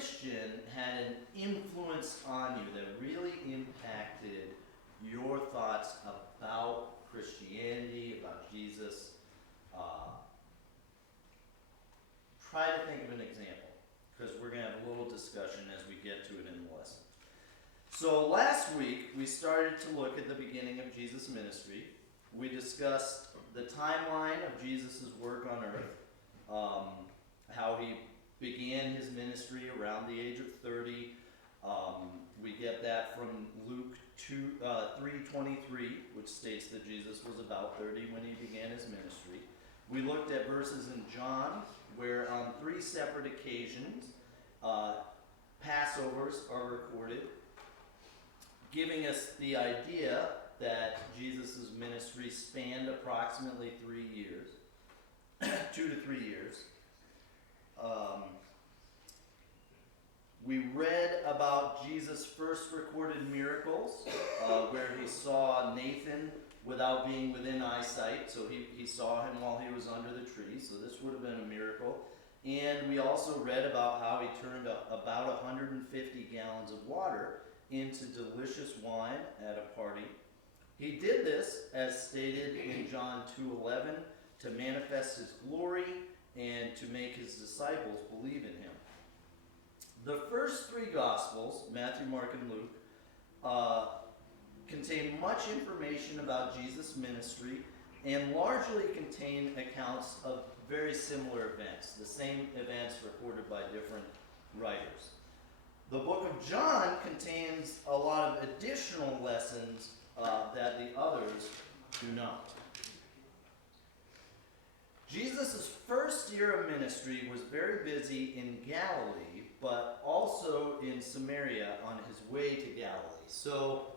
Christian had an influence on you that really impacted your thoughts about Christianity, about Jesus, try to think of an example, because we're going to have a little discussion as we get to it in the lesson. So last week, we started to look at the beginning of Jesus' ministry. We discussed the timeline of Jesus' work on earth, how he began his ministry around the age of 30. We get that from Luke 3:23, which states that Jesus was about 30 when he began his ministry. We looked at verses in John, where on 3 separate occasions, Passovers are recorded, giving us the idea that Jesus' ministry spanned approximately 3 years, 2 to 3 years. We read about Jesus' first recorded miracles, where he saw Nathan without being within eyesight. So he saw him while he was under the tree, so this would have been a miracle. And we also read about how he turned about 150 gallons of water into delicious wine at a party. He did this, as stated in John 2:11, to manifest his glory and to make his disciples believe in him. The first 3 Gospels, Matthew, Mark, and Luke, contain much information about Jesus' ministry and largely contain accounts of very similar events, the same events recorded by different writers. The book of John contains a lot of additional lessons that the others do not. Jesus' first year of ministry was very busy in Galilee, but also in Samaria on his way to Galilee. So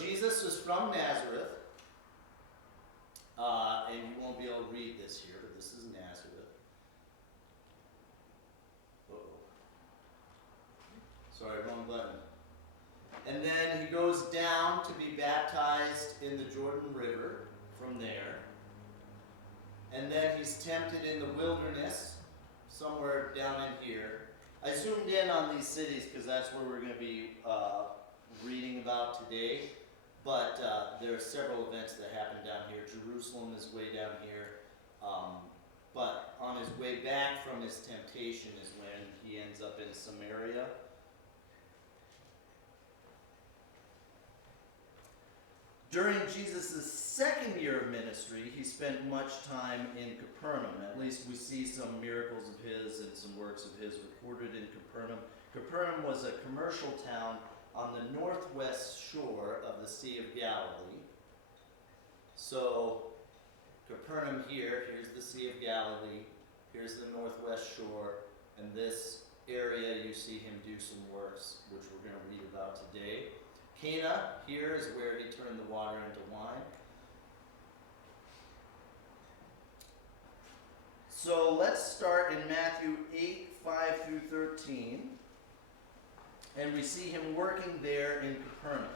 Jesus was from Nazareth, and you won't be able to read this here, but this is Nazareth. Sorry, wrong button. And then he goes down to be baptized in the Jordan River from there. And then he's tempted in the wilderness, somewhere down in here. I zoomed in on these cities because that's where we're going to be reading about today. But there are several events that happen down here. Jerusalem is way down here. But on his way back from his temptation is when he ends up in Samaria. During Jesus' second year of ministry, he spent much time in Capernaum. At least we see some miracles of his and some works of his recorded in Capernaum. Capernaum was a commercial town on the northwest shore of the Sea of Galilee. So Capernaum here's the Sea of Galilee, here's the northwest shore, and this area you see him do some works, which we're going to read about today. Cana, here is where he turned the water into wine. So let's start in Matthew 8:5-13. And we see him working there in Capernaum.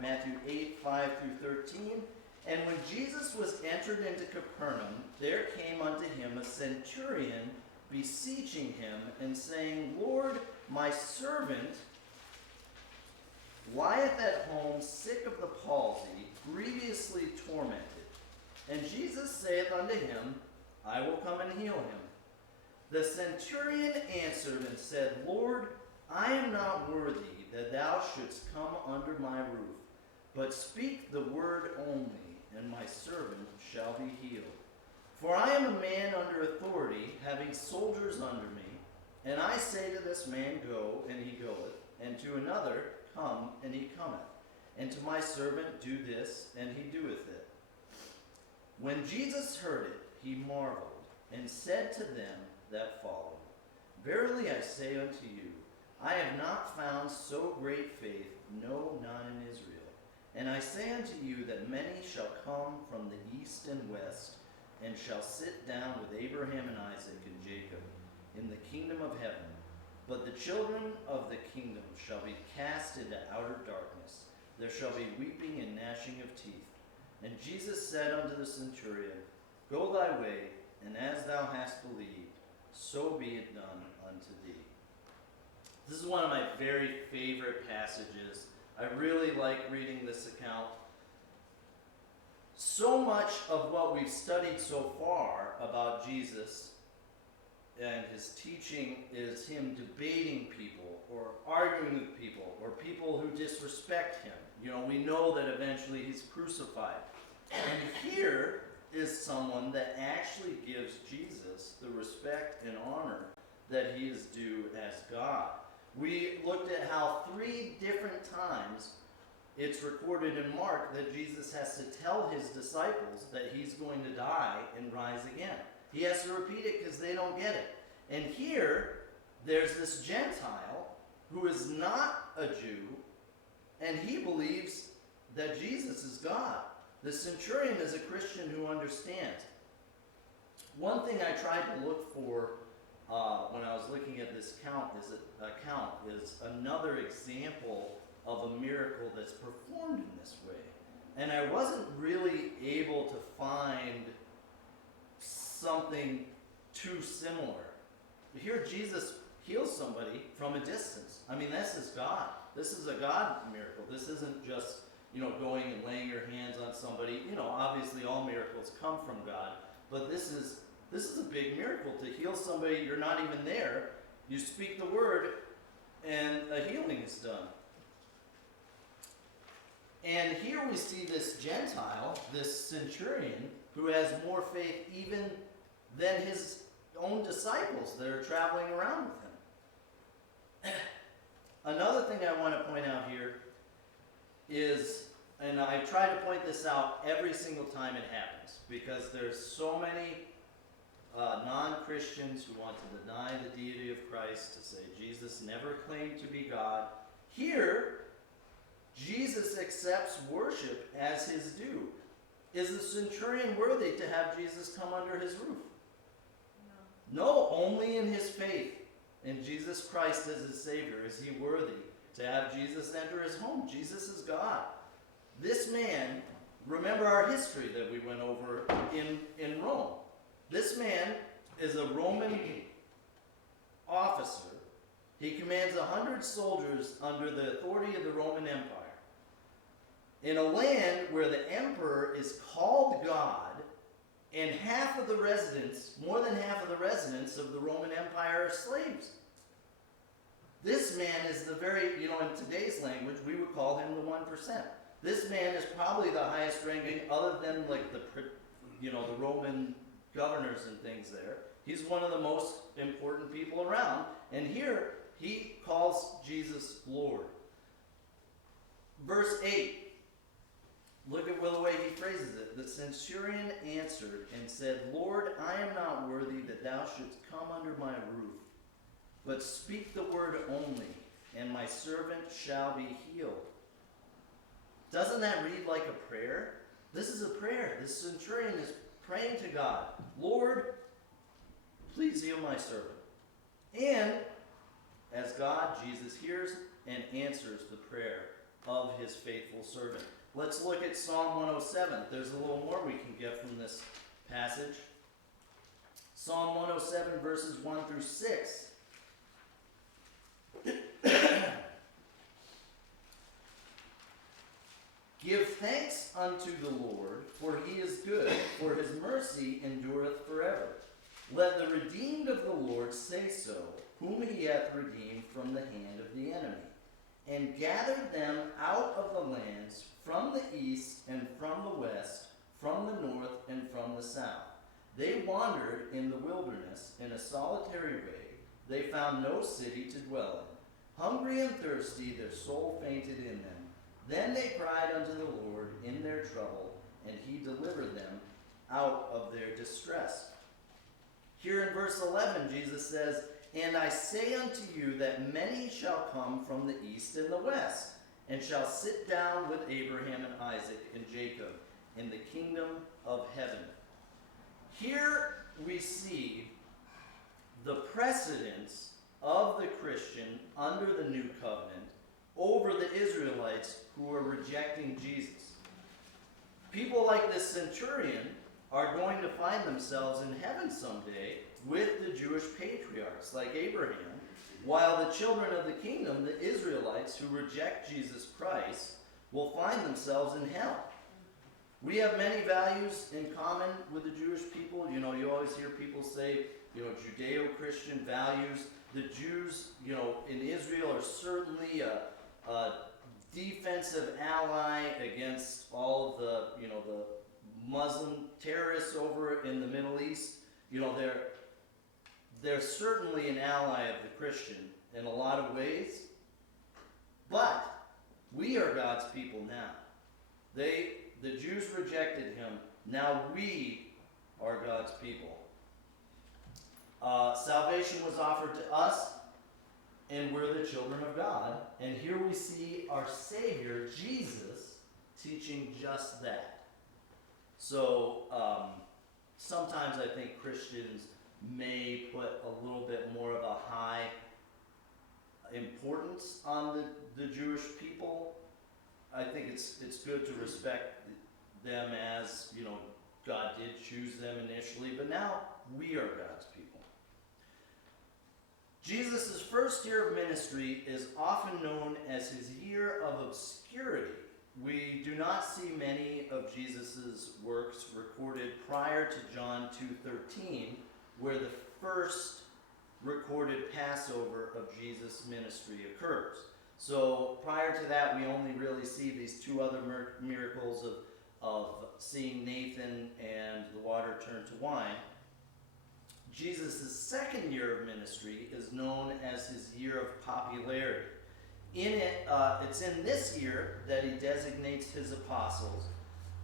Matthew 8:5-13. And when Jesus was entered into Capernaum, there came unto him a centurion, beseeching him, and saying, Lord, my servant lieth at home sick of the palsy, grievously tormented. And Jesus saith unto him, I will come and heal him. The centurion answered and said, Lord, I am not worthy that thou shouldst come under my roof, but speak the word only, and my servant shall be healed. For I am a man under authority, having soldiers under me, and I say to this man, Go, and he goeth, and to another, Come, and he cometh, and to my servant, Do this, and he doeth it. When Jesus heard it, he marveled, and said to them that followed, Verily I say unto you, I have not found so great faith, no, none in Israel. And I say unto you that many shall come from the east and west, and shall sit down with Abraham and Isaac and Jacob in the kingdom of heaven. But the children of the kingdom shall be cast into outer darkness. There shall be weeping and gnashing of teeth. And Jesus said unto the centurion, Go thy way, and as thou hast believed, so be it done unto thee. This is one of my very favorite passages. I really like reading this account. So much of what we've studied so far about Jesus and his teaching is him debating people or arguing with people or people who disrespect him. You know, we know that eventually he's crucified. And here is someone that actually gives Jesus the respect and honor that he is due as God. We looked at how 3 different times it's recorded in Mark that Jesus has to tell his disciples that he's going to die and rise again. He has to repeat it because they don't get it. And here, there's this Gentile who is not a Jew, and he believes that Jesus is God. The centurion is a Christian who understands. One thing I tried to look for when I was looking at this account is another example of a miracle that's performed in this way. And I wasn't really able to find something too similar. Here Jesus heals somebody from a distance. I mean, this is God. This is a God miracle. This isn't just, going and laying your hands on somebody. Obviously all miracles come from God, but this is a big miracle to heal somebody. You're not even there. You speak the word and a healing is done. And here we see this Gentile, this centurion, who has more faith even than his own disciples that are traveling around with him. Another thing I want to point out here is, and I try to point this out every single time it happens, because there's so many non-Christians who want to deny the deity of Christ, to say Jesus never claimed to be God. Here, Jesus accepts worship as his due. Is the centurion worthy to have Jesus come under his roof? No, only in his faith in Jesus Christ as his Savior is he worthy to have Jesus enter his home. Jesus is God. This man, remember our history that we went over in Rome. This man is a Roman officer. He commands 100 soldiers under the authority of the Roman Empire. In a land where the emperor is called God, and more than half of the residents of the Roman Empire are slaves. This man is the very, in today's language, we would call him the 1%. This man is probably the highest ranking, other than like the Roman governors and things there. He's one of the most important people around. And here, he calls Jesus Lord. Verse 8. Look at the way he phrases it. The centurion answered and said, Lord, I am not worthy that thou shouldst come under my roof, but speak the word only, and my servant shall be healed. Doesn't that read like a prayer? This is a prayer. The centurion is praying to God, Lord, please heal my servant. And as God, Jesus hears and answers the prayer of his faithful servant. Let's look at Psalm 107. There's a little more we can get from this passage. Psalm 107, verses 1 through 6. Give thanks unto the Lord, for he is good, for his mercy endureth forever. Let the redeemed of the Lord say so, whom he hath redeemed from the hand of the enemy, and gathered them out of the lands from the east and from the west, from the north and from the south. They wandered in the wilderness in a solitary way. They found no city to dwell in. Hungry and thirsty, their soul fainted in them. Then they cried unto the Lord in their trouble, and he delivered them out of their distress. Here in verse 11, Jesus says, And I say unto you that many shall come from the east and the west, and shall sit down with Abraham and Isaac and Jacob in the kingdom of heaven. Here we see the precedence of the Christian under the new covenant over the Israelites who are rejecting Jesus. People like this centurion are going to find themselves in heaven someday with the Jewish patriarchs. patriarchs like Abraham, while the children of the kingdom, the Israelites who reject Jesus Christ, will find themselves in hell. We have many values in common with the Jewish people. You know, you always hear people say, you know, Judeo-Christian values. The Jews, you know, in Israel are certainly a defensive ally against all of the, you know, the Muslim terrorists over in the Middle East. You know, they're certainly an ally of the Christian in a lot of ways. But we are God's people now. The Jews rejected him. Now we are God's people. Salvation was offered to us, and we're the children of God. And here we see our Savior, Jesus, teaching just that. So sometimes I think Christians may put a little bit more of a high importance on the Jewish people. I think it's good to respect them as, you know, God did choose them initially, but now we are God's people. Jesus' first year of ministry is often known as his year of obscurity. We do not see many of Jesus' works recorded prior to John 2:13, where the first recorded Passover of Jesus' ministry occurs. So prior to that, we only really see these two other miracles of seeing Nathan and the water turn to wine. Jesus' second year of ministry is known as his year of popularity. In it, it's in this year that he designates his apostles.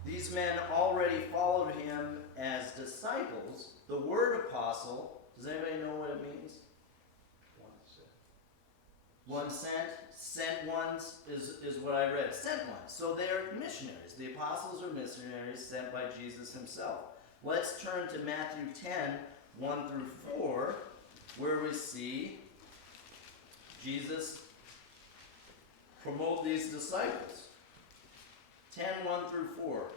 These men already followed him as disciples. The word apostle, does anybody know what it means? One sent. Sent ones is what I read. Sent ones. So they're missionaries. The apostles are missionaries sent by Jesus himself. Let's turn to Matthew 10, 1 through 4, where we see Jesus promote these disciples. 10, 1 through 4.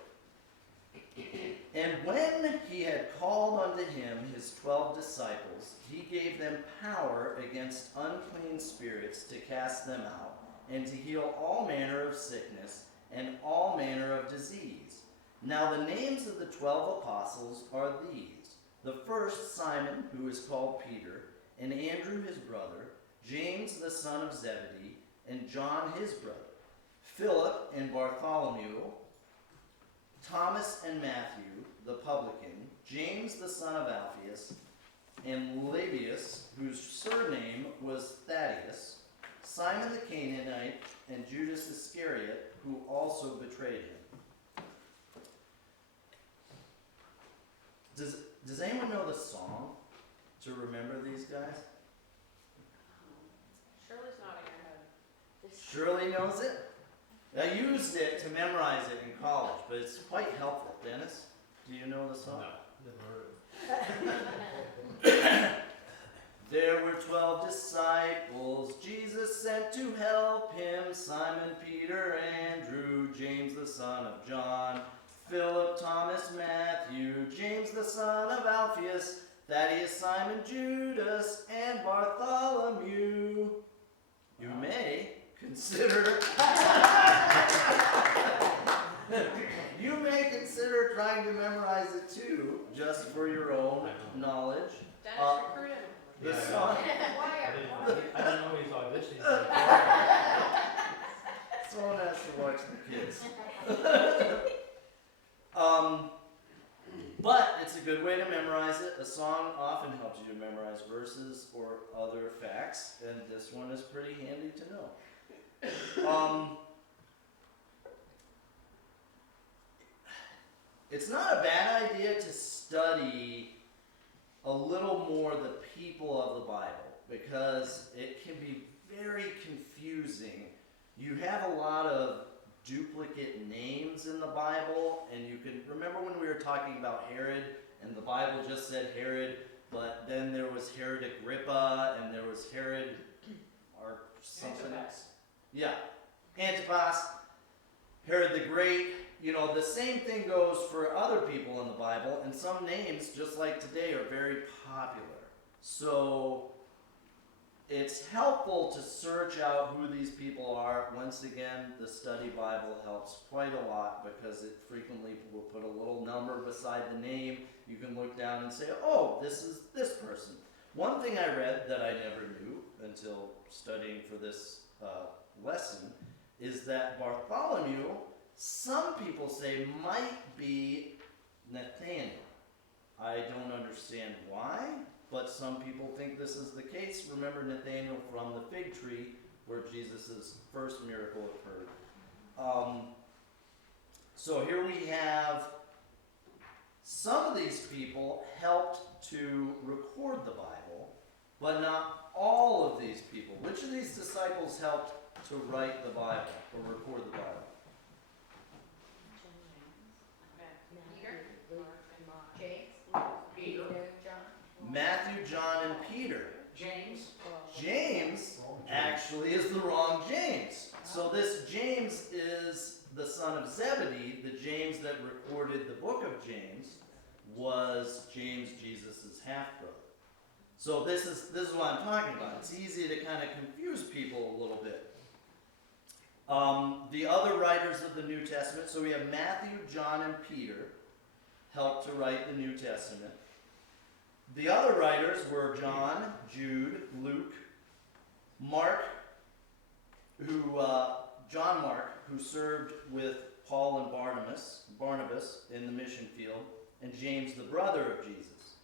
And when he had called unto him his 12 disciples, he gave them power against unclean spirits to cast them out, and to heal all manner of sickness and all manner of disease. Now the names of the 12 apostles are these: the first, Simon, who is called Peter, and Andrew his brother, James the son of Zebedee, and John his brother, Philip and Bartholomew, Thomas and Matthew, the publican, James the son of Alphaeus, and Lebbaeus, whose surname was Thaddeus, Simon the Canaanite, and Judas Iscariot, who also betrayed him. Does anyone know the song to remember these guys? Shirley's nodding her head. Shirley knows it? I used it to memorize it in college, but it's quite helpful. Dennis, do you know the song? No, never heard of it. There were 12 disciples Jesus sent to help him: Simon, Peter, Andrew, James the son of John, Philip, Thomas, Matthew, James the son of Alphaeus, Thaddeus, Simon, Judas, and Bartholomew. You may consider trying to memorize it too, just for your own knowledge. Dennis, recruit him. The Yeah, song. I didn't know he's auditioning. Someone has to watch the kids. But it's a good way to memorize it. A song often helps you to memorize verses or other facts, and this one is pretty handy to know. It's not a bad idea to study a little more the people of the Bible, because it can be very confusing. You have a lot of duplicate names in the Bible, and you can remember when we were talking about Herod, and the Bible just said Herod, but then there was Herod Agrippa, and there was Herod or something else. Yeah, Antipas, Herod the Great. You know, the same thing goes for other people in the Bible, and some names, just like today, are very popular. So it's helpful to search out who these people are. Once again, the study Bible helps quite a lot because it frequently will put a little number beside the name. You can look down and say, oh, this is this person. One thing I read that I never knew until studying for this lesson is that Bartholomew, some people say, might be Nathaniel. I don't understand why, but some people think this is the case. Remember Nathaniel from the fig tree where Jesus' first miracle occurred. So here we have some of these people helped to record the Bible, but not all of these people. Which of these disciples helped to write the Bible or record the Bible? Matthew, John, and Peter. James actually is the wrong James. So this James is the son of Zebedee. The James that recorded the book of James was James, Jesus' half-brother. So this is what I'm talking about. It's easy to kind of confuse people a little bit. The other writers of the New Testament, so we have Matthew, John, and Peter helped to write the New Testament. The other writers were John, Jude, Luke, Mark, John Mark, who served with Paul and Barnabas in the mission field, and James, the brother of Jesus.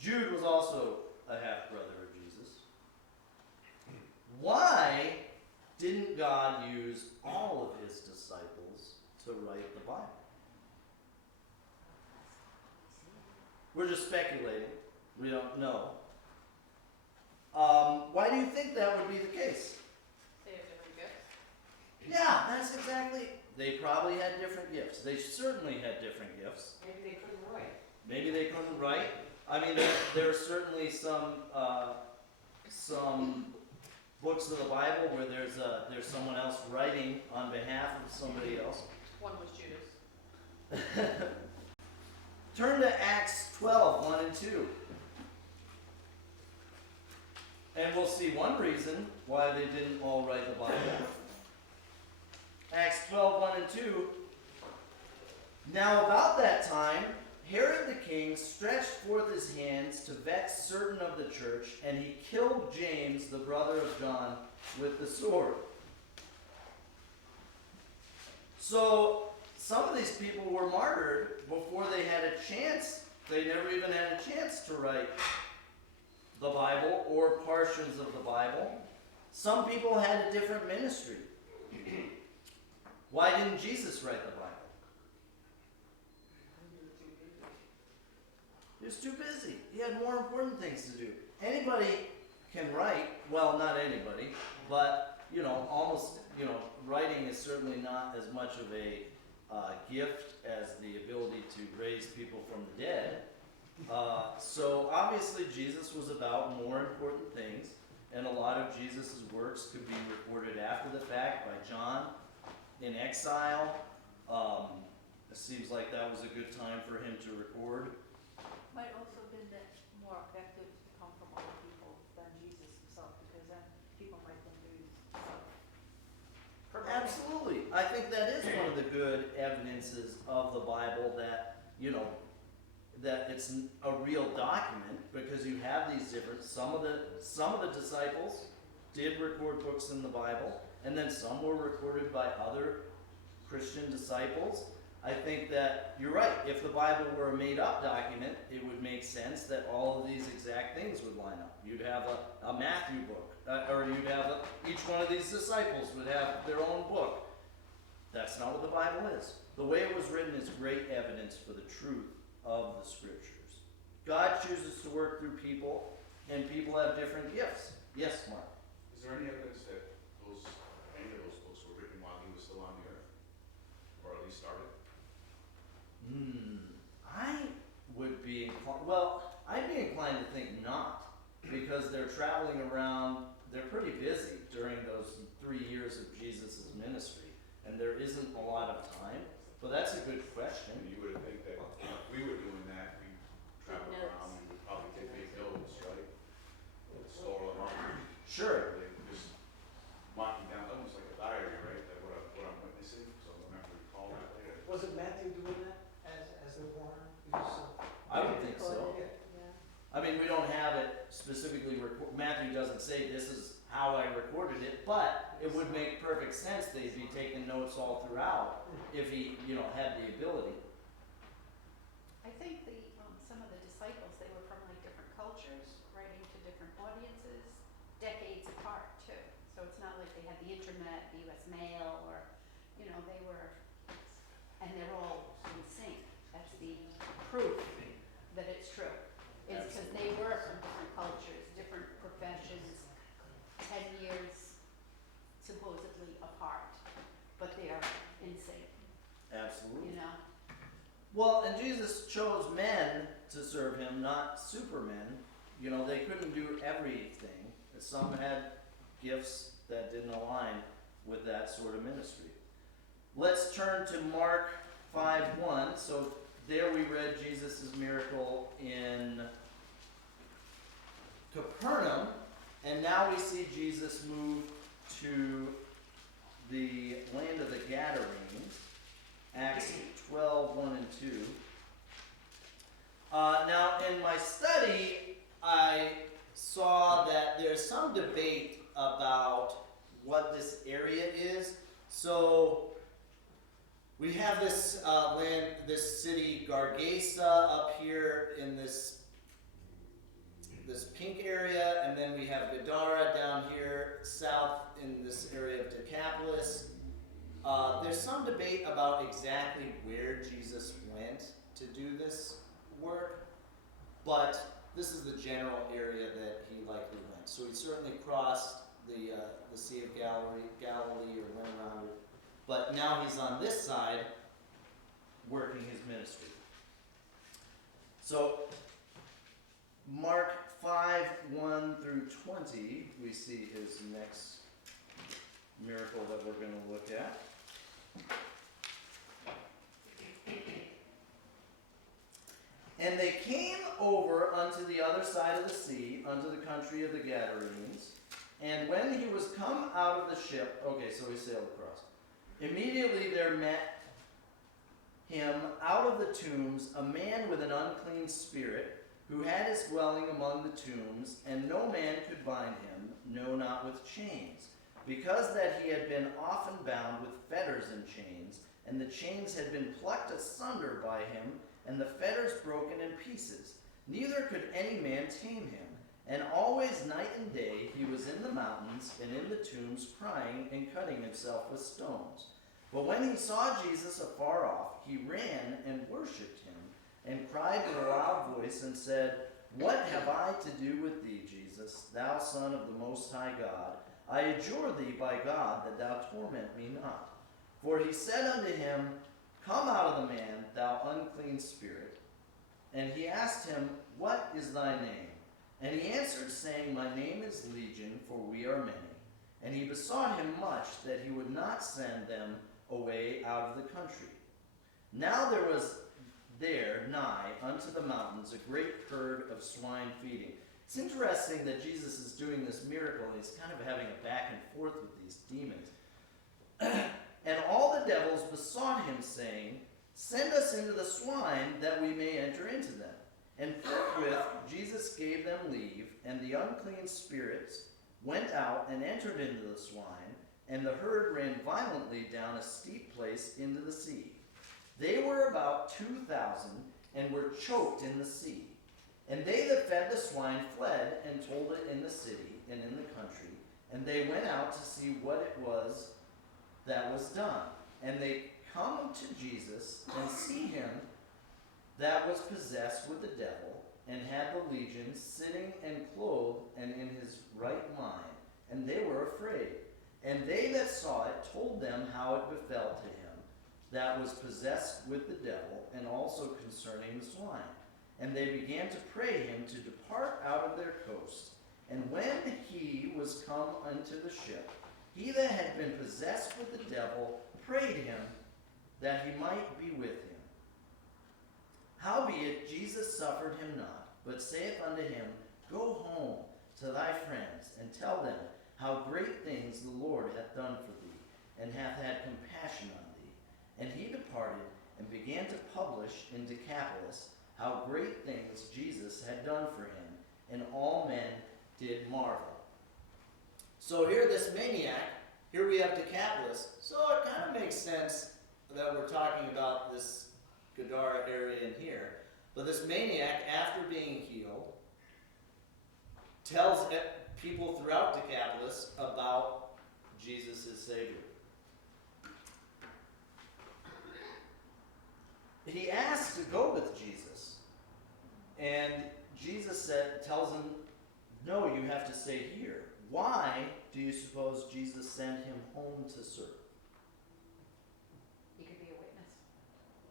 Jude was also a half-brother of Jesus. Why didn't God use all of his disciples to write the Bible? We're just speculating. We don't know. Why do you think that would be the case? They have different gifts. Yeah, that's exactly. They probably had different gifts. They certainly had different gifts. Maybe they couldn't write. Maybe they couldn't write. I mean, there are certainly some books of the Bible where there's someone else writing on behalf of somebody else. One was Judas. Turn to Acts 12, 1 and 2. And we'll see one reason why they didn't all write the Bible. Acts 12, 1 and 2. Now about that time, Herod the king stretched forth his hands to vex certain of the church, and he killed James, the brother of John, with the sword. So some of these people were martyred before they had a chance. They never even had a chance to write the Bible or portions of the Bible. Some people had a different ministry. Why didn't Jesus write the Bible? He was too busy. He had more important things to do. Anybody can write. Well, not anybody, but almost writing is certainly not as much of a gift as the ability to raise people from the dead. So obviously Jesus was about more important things, and a lot of Jesus' works could be recorded after the fact by John in exile. It seems like that was a good time for him to record. Might also been that more effective to come from other people than Jesus himself, because then people might think he was Absolutely. I think that is one of the good evidences of the Bible that, that it's a real document, because you have these different, some of the disciples did record books in the Bible, and then some were recorded by other Christian disciples. I think that you're right. If the Bible were a made-up document, it would make sense that all of these exact things would line up. You'd have a Matthew book, or you'd have each one of these disciples would have their own book. That's not what the Bible is. The way it was written is great evidence for the truth of the Scriptures. God chooses to work through people, and people have different gifts. Yes, Mark? Is there any evidence that any of those books were written while he was still on the earth? Or at least started? I'd be inclined to think not, because they're traveling around, they're pretty busy during those 3 years of Jesus' ministry, and there isn't a lot of time. But that's a good question. And you would think that if we were doing that, we'd travel around, we would probably take big notes, right? Store them up. Matthew doesn't say this is how I recorded it, but it would make perfect sense that he'd be taking notes all throughout if he, had the ability. I think some of the disciples, they were from like different cultures, writing to different audiences, decades apart too. So it's not like they had the internet, the US mail, or, they were, and they're all in sync. That's the proof that it's true. Is because they were from different cultures, different professions, 10 years supposedly apart, but they are in sync, Absolutely. Well, Well, and Jesus chose men to serve him, not supermen. They couldn't do everything. Some had gifts that didn't align with that sort of ministry. Let's turn to Mark 5:1. So there we read Jesus' miracle in Capernaum, and now we see Jesus move to the land of the Gadarenes, Acts 12:1 and 2. Now, in my study, I saw that there's some debate about what this area is. So, we have this this city Gargasa up here in this pink area, and then we have Gadara down here south in this area of Decapolis. There's some debate about exactly where Jesus went to do this work, but this is the general area that he likely went. So he certainly crossed the Sea of Galilee, or went around it. But now he's on this side working his ministry. So Mark 5:1 through 20, we see his next miracle that we're going to look at. And they came over unto the other side of the sea, unto the country of the Gadarenes. And when he was come out of the ship, okay, so he sailed across. Immediately there met him out of the tombs a man with an unclean spirit, who had his dwelling among the tombs, and no man could bind him, no, not with chains, because that he had been often bound with fetters and chains, and the chains had been plucked asunder by him, and the fetters broken in pieces. Neither could any man tame him. And always night and day he was in the mountains and in the tombs, crying and cutting himself with stones. But when he saw Jesus afar off, he ran and worshipped him, and cried with a loud voice, and said, What have I to do with thee, Jesus, thou Son of the Most High God? I adjure thee by God that thou torment me not. For he said unto him, Come out of the man, thou unclean spirit. And he asked him, What is thy name? And he answered, saying, My name is Legion, for we are many. And he besought him much that he would not send them away out of the country. Now there was there nigh unto the mountains a great herd of swine feeding. It's interesting that Jesus is doing this miracle, and he's kind of having a back and forth with these demons. And all the devils besought him, saying, Send us into the swine, that we may enter into them. And forthwith Jesus gave them leave, and the unclean spirits went out and entered into the swine, and the herd ran violently down a steep place into the sea. They were about 2,000, and were choked in the sea. And they that fed the swine fled, and told it in the city and in the country. And they went out to see what it was that was done. And they come to Jesus, and see him that was possessed with the devil, and had the legion, sitting and clothed, and in his right mind. And they were afraid. And they that saw it told them how it befell to him that was possessed with the devil, and also concerning the swine. And they began to pray him to depart out of their coast. And when he was come unto the ship, he that had been possessed with the devil prayed him that he might be with him. Howbeit Jesus suffered him not, but saith unto him, Go home to thy friends, and tell them how great things the Lord hath done for thee, and hath had compassion on thee. And he departed, and began to publish in Decapolis how great things Jesus had done for him. And all men did marvel. So here this maniac, here we have Decapolis, so it kind of makes sense that we're talking about this Gadara area in here. But this maniac, after being healed, tells people throughout Decapolis about Jesus as Savior. He asks to go with Jesus, and Jesus tells him, no, you have to stay here. Why do you suppose Jesus sent him home to serve? He could be a witness.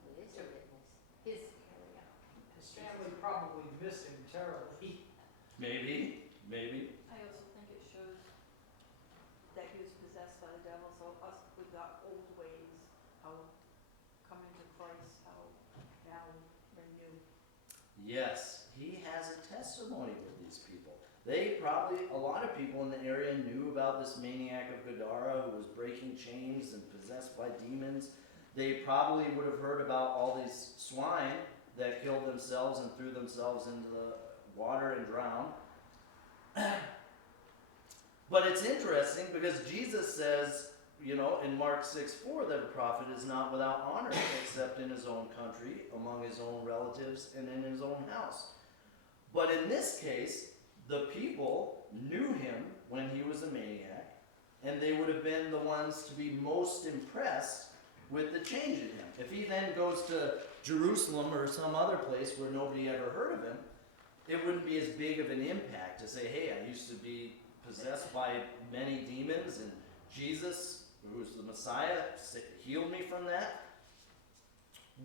He is a witness. His area. His family probably miss him terribly. Maybe. I also think it shows that he was possessed by the devil, so us, we've got old ways, how coming to Christ, how now we're new. Yes, he has a testimony with these people. A lot of people in the area knew about this maniac of Gadara who was breaking chains and possessed by demons. They probably would have heard about all these swine that killed themselves and threw themselves into the water and drowned. But it's interesting because Jesus says, in Mark 6:4, that a prophet is not without honor except in his own country, among his own relatives, and in his own house. But in this case, the people knew him when he was a maniac, and they would have been the ones to be most impressed with the change in him. If he then goes to Jerusalem or some other place where nobody ever heard of him, it wouldn't be as big of an impact to say, hey, I used to be possessed by many demons, and Jesus, who was the Messiah, healed me from that.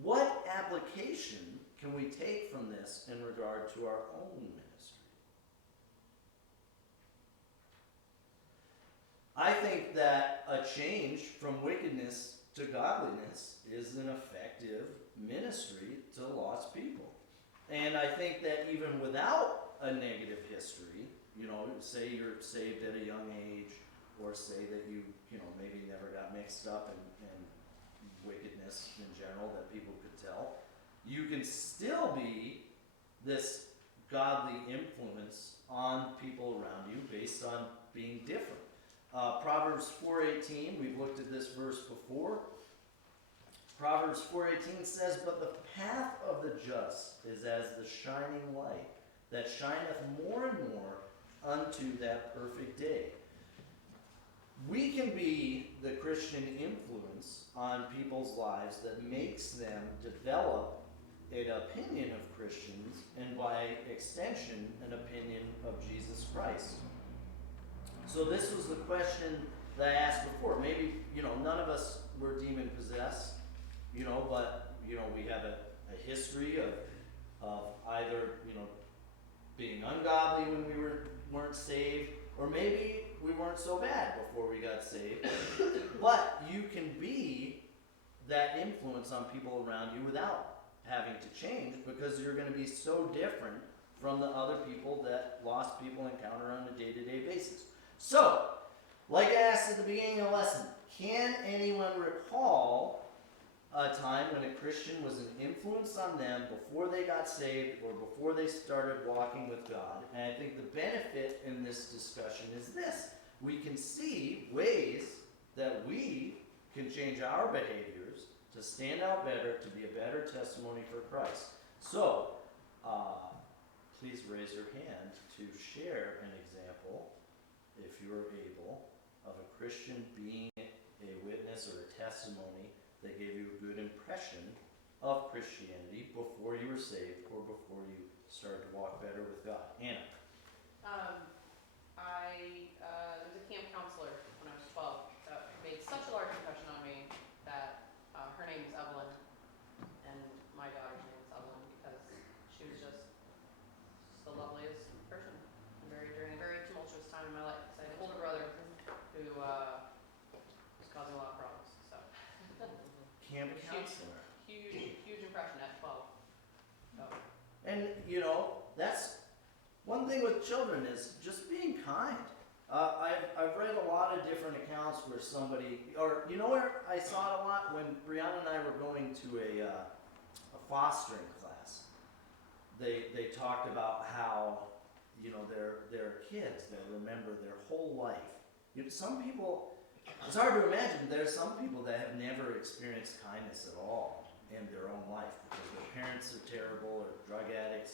What application can we take from this in regard to our own ministry? I think that a change from wickedness to godliness is an effective ministry to lost people. And I think that even without a negative history, say you're saved at a young age, or say that you maybe never got mixed up in wickedness in general that people could tell, you can still be this godly influence on people around you based on being different. Proverbs 4:18, we've looked at this verse before. Proverbs 4:18 says, but the path of the just is as the shining light, that shineth more and more unto that perfect day. We can be the Christian influence on people's lives that makes them develop an opinion of Christians, and by extension, an opinion of Jesus Christ. So this was the question that I asked before. Maybe, none of us were demon possessed, but, we have a history of either, being ungodly when we weren't saved, or maybe we weren't so bad before we got saved. But you can be that influence on people around you without having to change, because you're going to be so different from the other people that lost people encounter on a day-to-day basis. So, like I asked at the beginning of the lesson, can anyone recall a time when a Christian was an influence on them before they got saved or before they started walking with God? And I think the benefit in this discussion is this. We can see ways that we can change our behaviors to stand out better, to be a better testimony for Christ. So, please raise your hand to share an example, if you're able, of a Christian being a witness or a testimony that gave you a good impression of Christianity before you were saved or before you started to walk better with God. Anna. There was a camp counselor when I was 12 that made such a large impression on me that her name is Evelyn, and my daughter's name is Evelyn, because she was just the loveliest person during a very tumultuous time in my life. So I had an older brother who was causing a lot of problems. So Camp counselor. huge impression at 12. So. And, that's one thing with children is just being kind. I've read a lot of different accounts where somebody, or where I saw it a lot when Brianna and I were going to a fostering class. They talked about how their kids that remember their whole life. Some people, it's hard to imagine, there's some people that have never experienced kindness at all in their own life because their parents are terrible or drug addicts.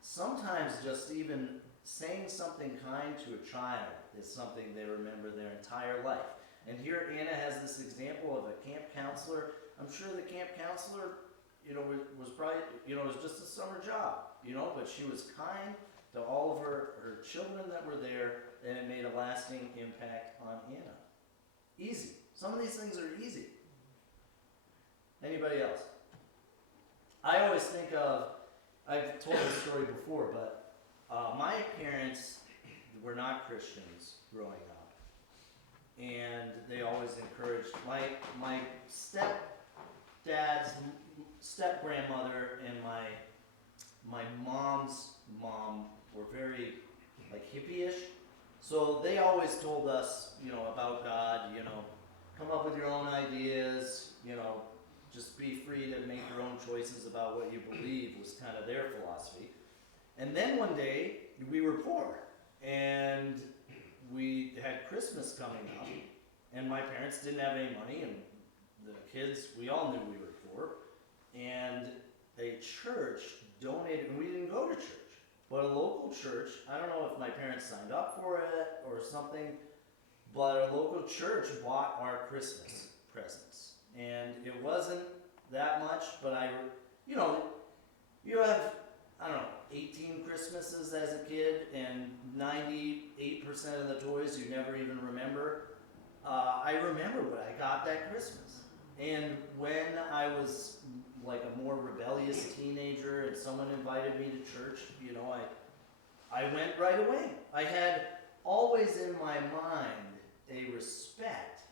Sometimes just even saying something kind to a child is something they remember their entire life. And here Anna has this example of a camp counselor. I'm sure the camp counselor, was probably, it was just a summer job, but she was kind to all of her children that were there, and it made a lasting impact on Anna. Easy. Some of these things are easy. Anybody else? I always think of, I've told this story before, but my parents were not Christians growing up. And they always encouraged, my stepdad's step-grandmother and my mom's mom were very hippie-ish. So they always told us, about God, come up with your own ideas, just be free to make your own choices about what you believe was kind of their philosophy. And then one day, we were poor, and we had Christmas coming up, and my parents didn't have any money, and the kids, we all knew we were poor, and a church donated, and we didn't go to church, but a local church, I don't know if my parents signed up for it or something, but a local church bought our Christmas presents. And it wasn't that much, but you have, 18 Christmases as a kid, and 98% of the toys you never even remember. I remember what I got that Christmas. And when I was a more rebellious teenager and someone invited me to church, I went right away. I had always in my mind a respect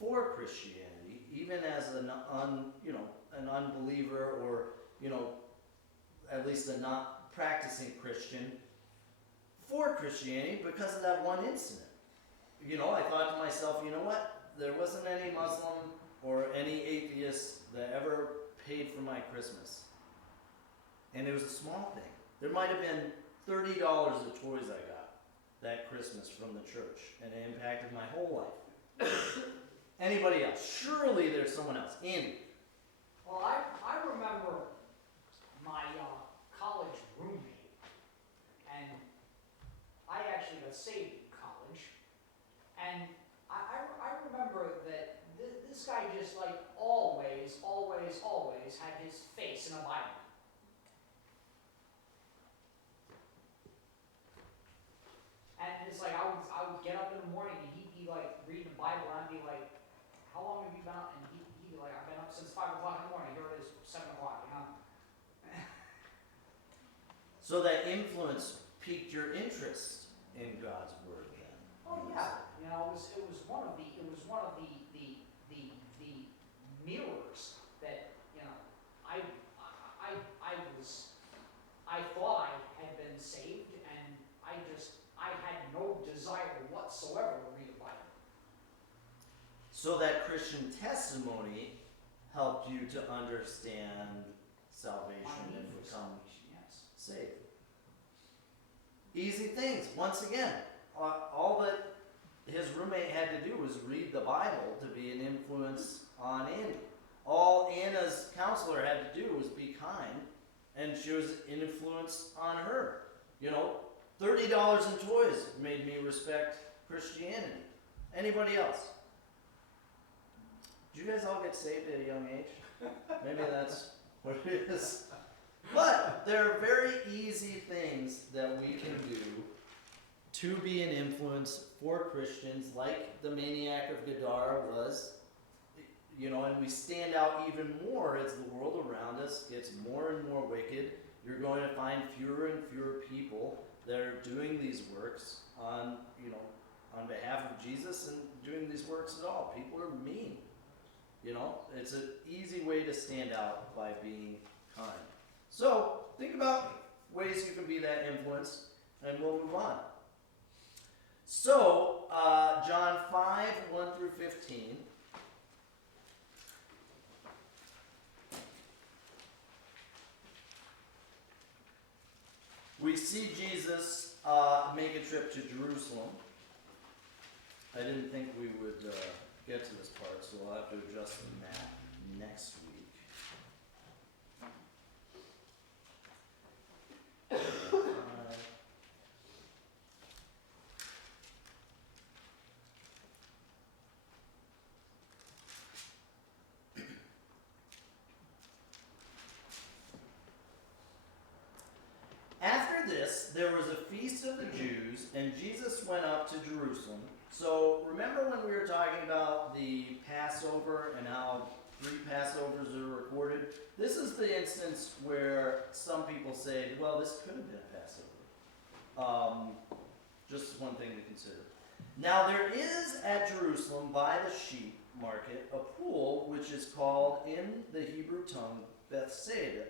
for Christianity, even as an unbeliever or, at least a not practicing Christian, for Christianity because of that one incident. I thought to myself, you know what? There wasn't any Muslim or any atheist that ever paid for my Christmas. And it was a small thing. There might have been $30 of toys I got that Christmas from the church, and it impacted my whole life. Anybody else? Surely there's someone else. Andy. Well, I remember my college roommate, and I actually got saved in college, and I remember that this guy just always had his face in a Bible. And it's I would get up in the morning and he'd be reading the Bible, and I'd be like, how long have you been up? And he'd be like, I've been up since 5 o'clock in the morning, here it is, 7 o'clock, So that influence piqued your interest in God's word then? Oh yeah, it was one of the mirrors that I thought I had been saved, and I had no desire whatsoever to read the Bible. So that Christian testimony helped you to understand salvation and become saved. Easy things. Once again, all that his roommate had to do was read the Bible to be an influence on Andy. All Anna's counselor had to do was be kind, and she was an influence on her. $30 in toys made me respect Christianity. Anybody else? Did you guys all get saved at a young age? Maybe that's what it is. But there are very easy things that we can do to be an influence for Christians, like the maniac of Gadara was, and we stand out even more as the world around us gets more and more wicked. You're going to find fewer and fewer people that are doing these works on behalf of Jesus and doing these works at all. People are mean. It's an easy way to stand out by being kind. So think about ways you can be that influence, and we'll move on. So John 5, 1 through 15. We see Jesus make a trip to Jerusalem. I didn't think we would get to this part, so I'll have to adjust the map next week. After this, there was a feast of the Jews, and Jesus went up to Jerusalem. So remember when we were talking about the Passover and how 3 Passovers are recorded? This is the instance where some people say, well, this could have been a Passover. Just one thing to consider. Now there is at Jerusalem by the sheep market a pool which is called in the Hebrew tongue Bethesda,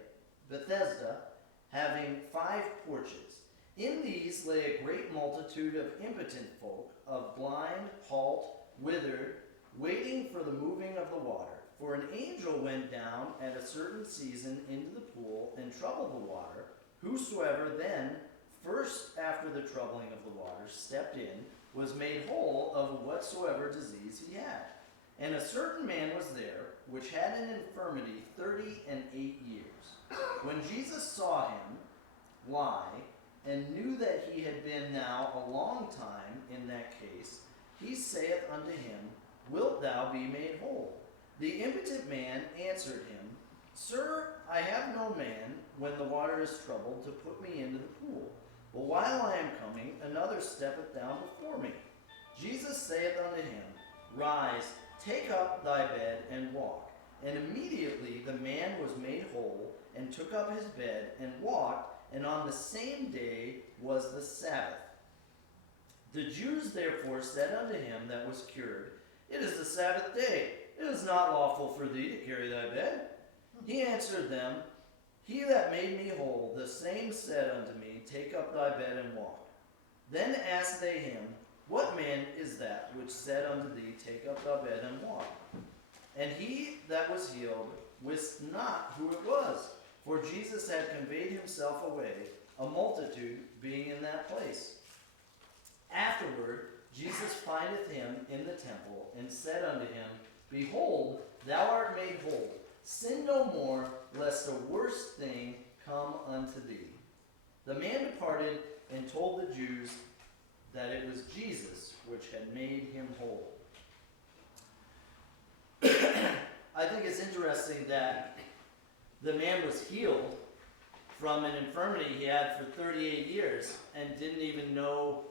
having 5 porches. In these lay a great multitude of impotent folk, of blind, halt, withered, waiting for the moving of the water. For an angel went down at a certain season into the pool and troubled the water. Whosoever then, first after the troubling of the water, stepped in, was made whole of whatsoever disease he had. And a certain man was there, which had an infirmity 38 years. When Jesus saw him lie, and knew that he had been now a long time in that case, he saith unto him, Wilt thou be made whole? The impotent man answered him, Sir, I have no man, when the water is troubled, to put me into the pool. But while I am coming, another steppeth down before me. Jesus saith unto him, Rise, take up thy bed, and walk. And immediately the man was made whole, and took up his bed, and walked, and on the same day was the Sabbath. The Jews therefore said unto him that was cured, It is the Sabbath day. It is not lawful for thee to carry thy bed. He answered them, He that made me whole, the same said unto me, Take up thy bed and walk. Then asked they him, What man is that which said unto thee, Take up thy bed and walk? And he that was healed wist not who it was, for Jesus had conveyed himself away, a multitude being in that place. Afterward, Jesus findeth him in the temple, and said unto him, Behold, thou art made whole. Sin no more, lest a worse thing come unto thee. The man departed and told the Jews that it was Jesus which had made him whole. I think it's interesting that the man was healed from an infirmity he had for 38 years and didn't even know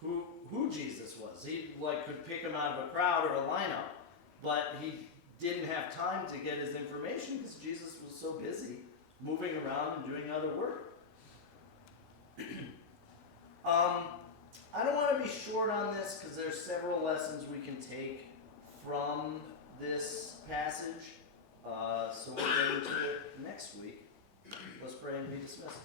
who Jesus was. He could pick him out of a crowd or a lineup, but he didn't have time to get his information because Jesus was so busy moving around and doing other work. I don't want to be short on this because there's several lessons we can take from this passage. So we'll get into it next week. Let's pray and be dismissed.